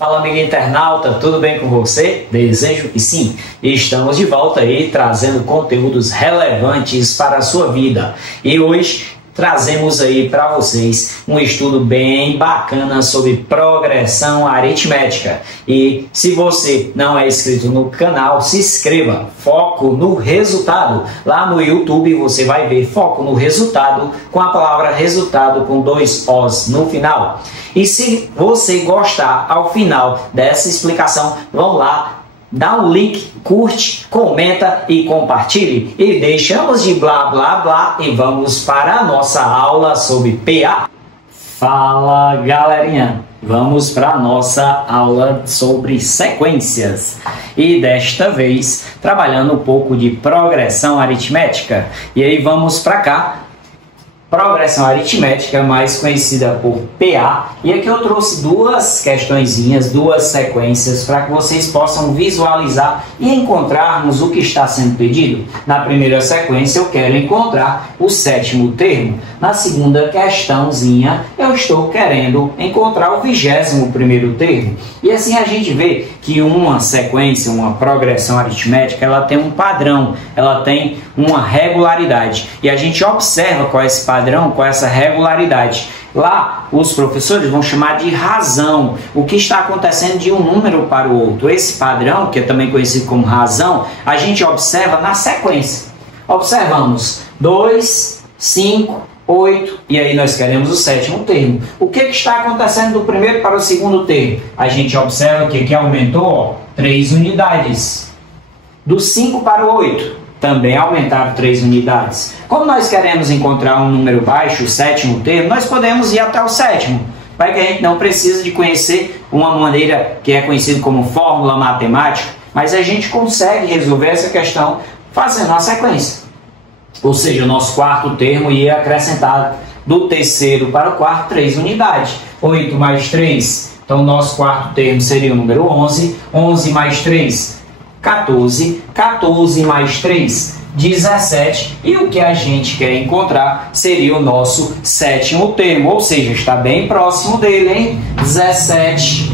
Fala, amigo internauta, tudo bem com você? Desejo que sim. Estamos de volta aí trazendo conteúdos relevantes para a sua vida. E hoje trazemos aí para vocês um estudo bem bacana sobre progressão aritmética. E se você não é inscrito no canal, se inscreva. Foco no resultado. Lá no YouTube você vai ver foco no resultado com a palavra resultado com 2 Os no final. E se você gostar ao final dessa explicação, vamos lá, dá um link, curte, comenta e compartilhe. E deixamos de blá blá blá e vamos para a nossa aula sobre PA. Fala, galerinha! Vamos para a nossa aula sobre sequências. E desta vez, trabalhando um pouco de progressão aritmética. E aí vamos para cá. Progressão aritmética, mais conhecida por PA, e aqui eu trouxe duas questõezinhas, duas sequências para que vocês possam visualizar e encontrarmos o que está sendo pedido. Na primeira sequência eu quero encontrar o sétimo termo, na segunda questãozinha eu estou querendo encontrar o 21º termo. E assim a gente vê que uma sequência, uma progressão aritmética, ela tem um padrão, ela tem uma regularidade, e a gente observa qual é esse padrão, com essa regularidade. Lá, os professores vão chamar de razão, o que está acontecendo de um número para o outro. Esse padrão, que é também conhecido como razão, a gente observa na sequência. Observamos 2, 5, 8, e aí nós queremos o sétimo termo. O que está acontecendo do primeiro para o segundo termo? A gente observa que aqui aumentou 3 unidades. Do 5 para o 8. Também aumentaram 3 unidades. Como nós queremos encontrar um número baixo, o sétimo termo, nós podemos ir até o sétimo. Vai que a gente não precisa de conhecer uma maneira que é conhecida como fórmula matemática, mas a gente consegue resolver essa questão fazendo uma sequência. Ou seja, o nosso quarto termo ia acrescentar do terceiro para o quarto 3 unidades. 8 mais 3, então o nosso quarto termo seria o número 11. 11 mais 3, 14, 14 mais 3, 17, e o que a gente quer encontrar seria o nosso sétimo termo, ou seja, está bem próximo dele, hein? 17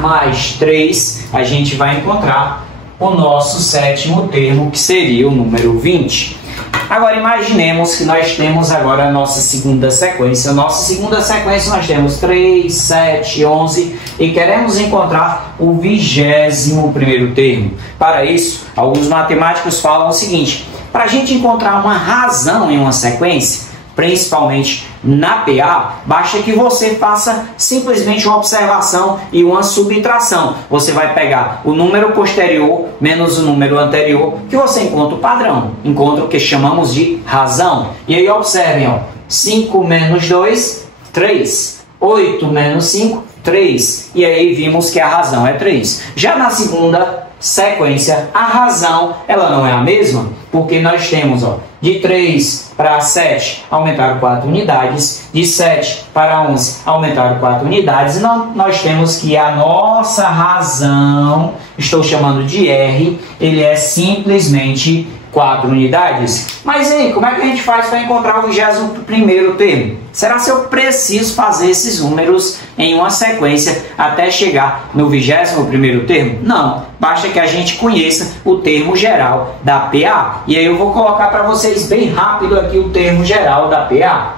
mais 3, a gente vai encontrar o nosso sétimo termo, que seria o número 20. Agora imaginemos que nós temos agora a nossa segunda sequência. Nossa segunda sequência nós temos 3, 7, 11 e queremos encontrar o 21º termo. Para isso, alguns matemáticos falam o seguinte: para a gente encontrar uma razão em uma sequência, principalmente na PA, basta que você faça simplesmente uma observação e uma subtração. Você vai pegar o número posterior menos o número anterior, que você encontra o padrão, encontra o que chamamos de razão. E aí observem, ó, 5 menos 2, 3. 8 menos 5, 3. E aí vimos que a razão é 3. Já na segunda sequência, a razão ela não é a mesma, porque nós temos, ó, de 3 para 7 aumentaram 4 unidades, de 7 para 11 aumentaram 4 unidades, então nós temos que a nossa razão, estou chamando de R, ele é simplesmente 4 unidades. Mas aí, como é que a gente faz para encontrar o 21º termo? Será que eu preciso fazer esses números em uma sequência até chegar no 21º termo? Não, basta que a gente conheça o termo geral da PA. E aí eu vou colocar para vocês bem rápido aqui o termo geral da PA.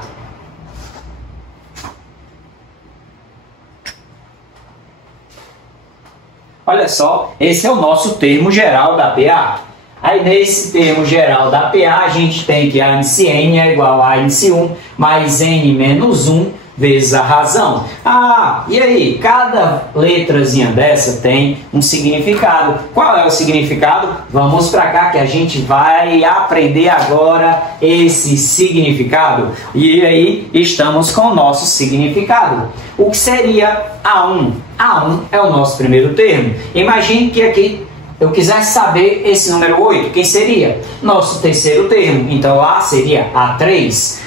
Olha só, esse é o nosso termo geral da PA. Aí nesse termo geral da PA a gente tem que a índice n é igual a índice 1 mais n menos 1 vezes a razão. Ah, e aí? Cada letrazinha dessa tem um significado. Qual é o significado? Vamos para cá que a gente vai aprender agora esse significado. E aí estamos com o nosso significado. O que seria A1? A1 é o nosso primeiro termo. Imagine que aqui eu quisesse saber esse número 8, quem seria? Nosso terceiro termo. Então A seria A3.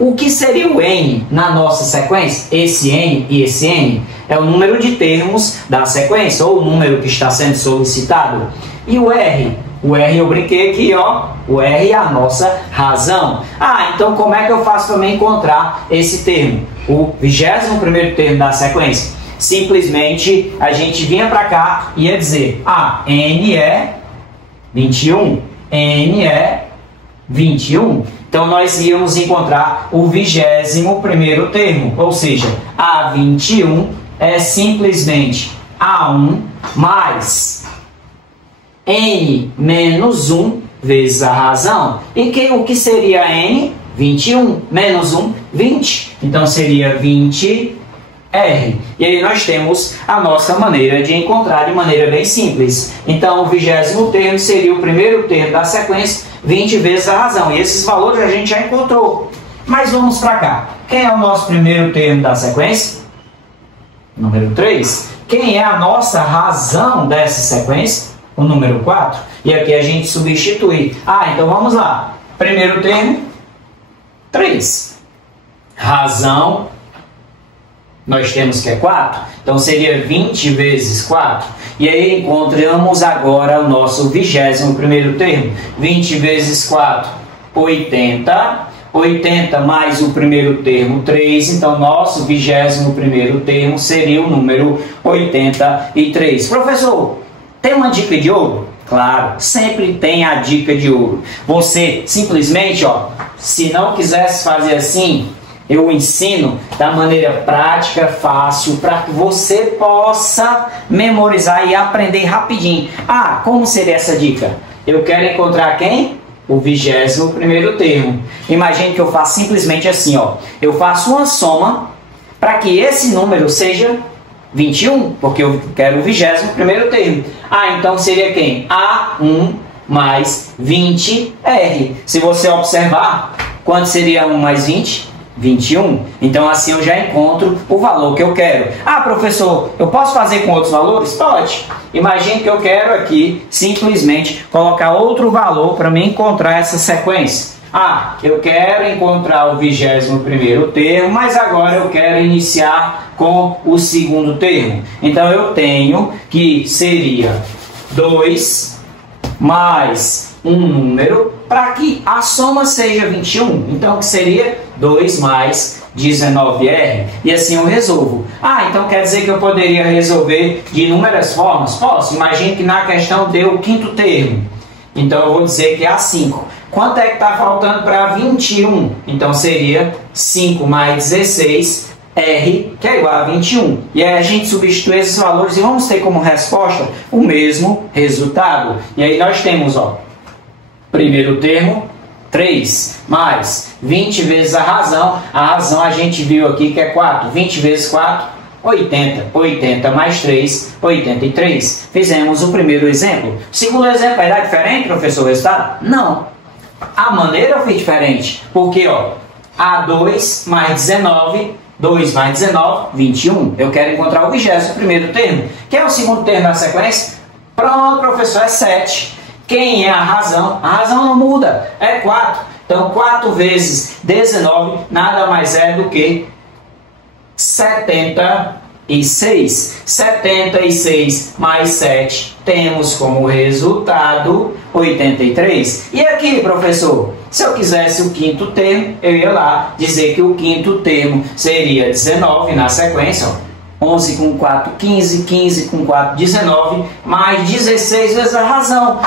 O que seria o N na nossa sequência? Esse N e esse N é o número de termos da sequência, ou o número que está sendo solicitado. E o R? O R eu brinquei aqui, ó. O R é a nossa razão. Ah, então como é que eu faço para me encontrar esse termo? O 21º termo da sequência. simplesmente a gente vinha para cá e ia dizer, n é 21, n é 21. Então, nós íamos encontrar o 21º termo, ou seja, A21 é simplesmente A1 mais n menos 1 vezes a razão. E o que seria n? 21 menos 1, 20. Então, seria 20R. E aí nós temos a nossa maneira de encontrar de maneira bem simples. Então, o 20º termo seria o primeiro termo da sequência, 20 vezes a razão. E esses valores a gente já encontrou. Mas vamos para cá. Quem é o nosso primeiro termo da sequência? Número 3. Quem é a nossa razão dessa sequência? O número 4. E aqui a gente substitui. Então vamos lá. Primeiro termo, 3. Razão, nós temos que é 4. Então seria 20 vezes 4. E aí encontramos agora o nosso 21º termo. 20 vezes 4, 80. 80 mais o primeiro termo, 3. Então, nosso 21º termo seria o número 83. Professor, tem uma dica de ouro? Claro, sempre tem a dica de ouro. Você simplesmente, se não quisesse fazer assim, eu ensino da maneira prática, fácil, para que você possa memorizar e aprender rapidinho. Como seria essa dica? Eu quero encontrar quem? O 21º termo. Imagine que eu faço simplesmente assim, eu faço uma soma para que esse número seja 21, porque eu quero o 21º termo. Então seria quem? A1 mais 20R. Se você observar, quanto seria 1 mais 20? 21. Então assim eu já encontro o valor que eu quero. Professor, eu posso fazer com outros valores? Pode. Imagine que eu quero aqui simplesmente colocar outro valor para me encontrar essa sequência. Eu quero encontrar o 21º termo, mas agora eu quero iniciar com o segundo termo. Então eu tenho que seria 2 mais um número para que a soma seja 21. Então, que seria 2 mais 19R. E assim eu resolvo. Então quer dizer que eu poderia resolver de inúmeras formas? Posso. Imagine que na questão deu o quinto termo. Então eu vou dizer que é A5. Quanto é que está faltando para 21? Então seria 5 mais 16R, que é igual a 21. E aí a gente substitui esses valores e vamos ter como resposta o mesmo resultado. E aí nós temos, primeiro termo, 3, mais 20 vezes a razão. A razão a gente viu aqui que é 4. 20 vezes 4, 80. 80 mais 3, 83. Fizemos o primeiro exemplo. O segundo exemplo vai dar diferente, professor, o resultado? Não. A maneira foi diferente. Porque, A2 mais 19, 2 mais 19, 21. Eu quero encontrar o 21º termo. Quem é o segundo termo da sequência? Pronto, professor, é 7. Quem é a razão? A razão não muda, é 4. Então, 4 vezes 19 nada mais é do que 76. 76 mais 7 temos como resultado 83. E aqui, professor, se eu quisesse o quinto termo, eu ia lá dizer que o quinto termo seria 19 na sequência, 11 com 4, 15, 15 com 4, 19, mais 16 vezes a razão.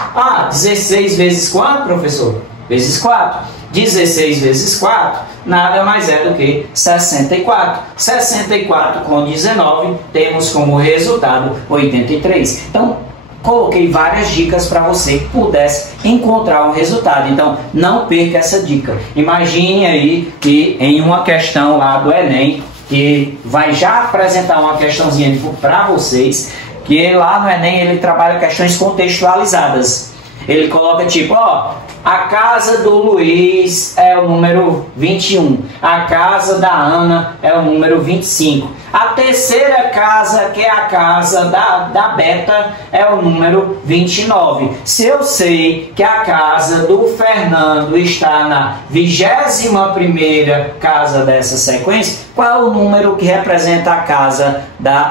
16 vezes quanto, professor? Vezes 4. 16 vezes 4, nada mais é do que 64. 64 com 19, temos como resultado 83. Então, coloquei várias dicas para você que pudesse encontrar um resultado. Então, não perca essa dica. Imagine aí que em uma questão lá do Enem, que vai já apresentar uma questãozinha para vocês, que lá no Enem ele trabalha questões contextualizadas. Ele coloca tipo, a casa do Luiz é o número 21, a casa da Ana é o número 25, a terceira casa, que é a casa da Beta, é o número 29. Se eu sei que a casa do Fernando está na 21ª casa dessa sequência, qual é o número que representa a casa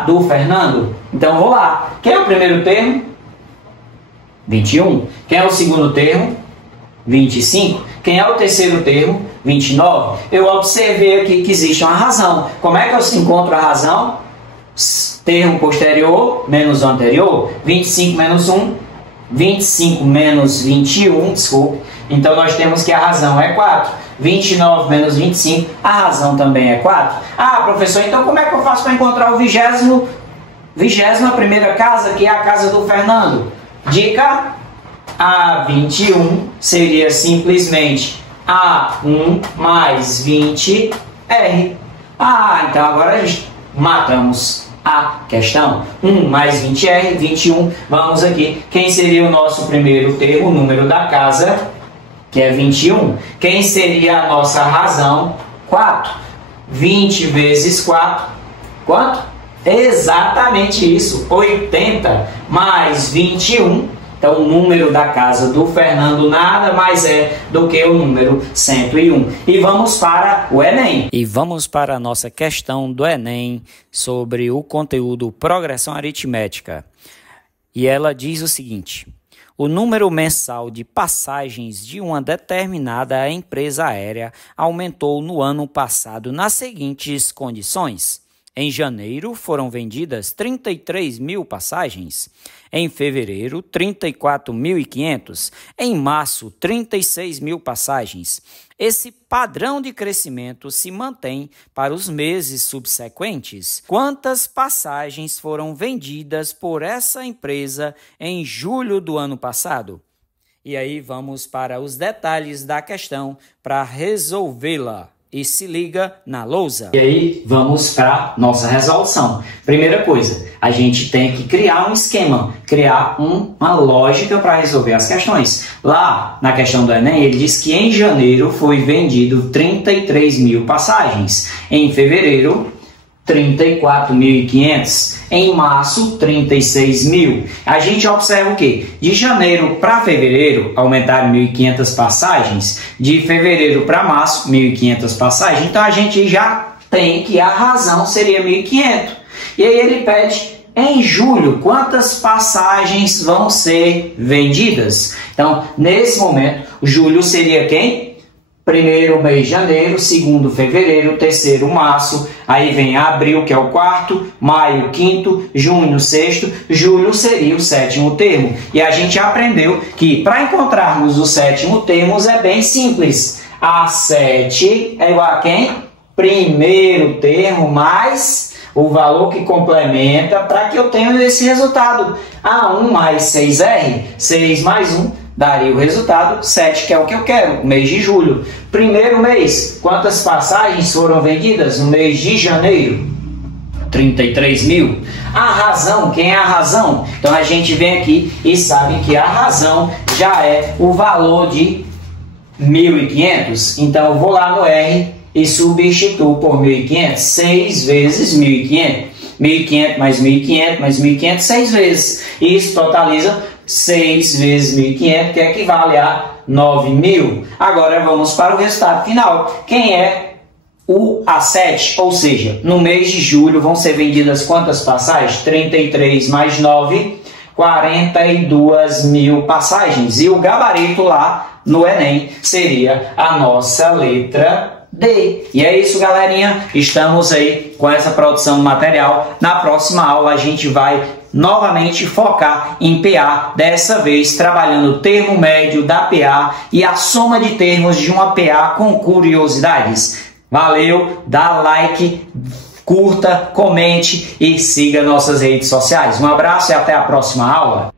do Fernando? Então vou lá. Quem é o primeiro termo? 21. Quem é o segundo termo? 25. Quem é o terceiro termo? 29. Eu observei aqui que existe uma razão. Como é que eu encontro a razão? termo posterior menos o anterior, 25 menos 1, 25 menos 21, desculpe. Então nós temos que a razão é 4. 29 menos 25, a razão também é 4. Ah, professor, então como é que eu faço para encontrar o vigésima primeira casa, que é a casa do Fernando? Dica: a 21 seria simplesmente A1 mais 20R. Ah, então agora matamos a questão. 1 mais 20R, 21. Vamos aqui. Quem seria o nosso primeiro termo? O número da casa, que é 21. Quem seria a nossa razão? 4. 20 vezes 4. Quanto? Exatamente isso. 80 mais 21. Então, o número da casa do Fernando nada mais é do que o número 101. E vamos para o Enem. E vamos para a nossa questão do Enem sobre o conteúdo progressão aritmética. E ela diz o seguinte: o número mensal de passagens de uma determinada empresa aérea aumentou no ano passado nas seguintes condições. Em janeiro, foram vendidas 33 mil passagens. Em fevereiro, 34.500. Em março, 36 mil passagens. Esse padrão de crescimento se mantém para os meses subsequentes. Quantas passagens foram vendidas por essa empresa em julho do ano passado? E aí vamos para os detalhes da questão para resolvê-la. E se liga na lousa. E aí vamos para nossa resolução. Primeira coisa, a gente tem que criar um esquema, criar uma lógica para resolver as questões. Lá na questão do Enem, ele diz que em janeiro foi vendido 33 mil passagens. Em fevereiro, 34.500. Em março, 36 mil. A gente observa o quê? De janeiro para fevereiro, aumentaram 1.500 passagens. De fevereiro para março, 1.500 passagens. Então, a gente já tem que a razão seria 1.500. E aí ele pede, em julho, quantas passagens vão ser vendidas? Então, nesse momento, julho seria quem? Primeiro mês de janeiro, segundo fevereiro, terceiro março, aí vem abril, que é o quarto, maio, quinto, junho, sexto, julho seria o sétimo termo. E a gente aprendeu que para encontrarmos o sétimo termo é bem simples. A7 é igual a quem? Primeiro termo mais o valor que complementa para que eu tenha esse resultado. A1 mais 6R, 6 mais 1. Daria o resultado 7, que é o que eu quero, mês de julho. Primeiro mês, quantas passagens foram vendidas no mês de janeiro? 33 mil. A razão, quem é a razão? Então a gente vem aqui e sabe que a razão já é o valor de 1.500. Então eu vou lá no R e substituo por 1.500. 6 vezes 1.500. 1.500 mais 1.500 mais 1.500, 6 vezes. Isso totaliza 6 vezes 1.500, que equivale a 9.000. Agora vamos para o resultado final. Quem é o A7? Ou seja, no mês de julho vão ser vendidas quantas passagens? 33 mais 9, 42 mil passagens. E o gabarito lá no Enem seria a nossa letra D. E é isso, galerinha. Estamos aí com essa produção do material. Na próxima aula a gente vai novamente focar em PA, dessa vez trabalhando o termo médio da PA e a soma de termos de uma PA com curiosidades. Valeu, dá like, curta, comente e siga nossas redes sociais. Um abraço e até a próxima aula.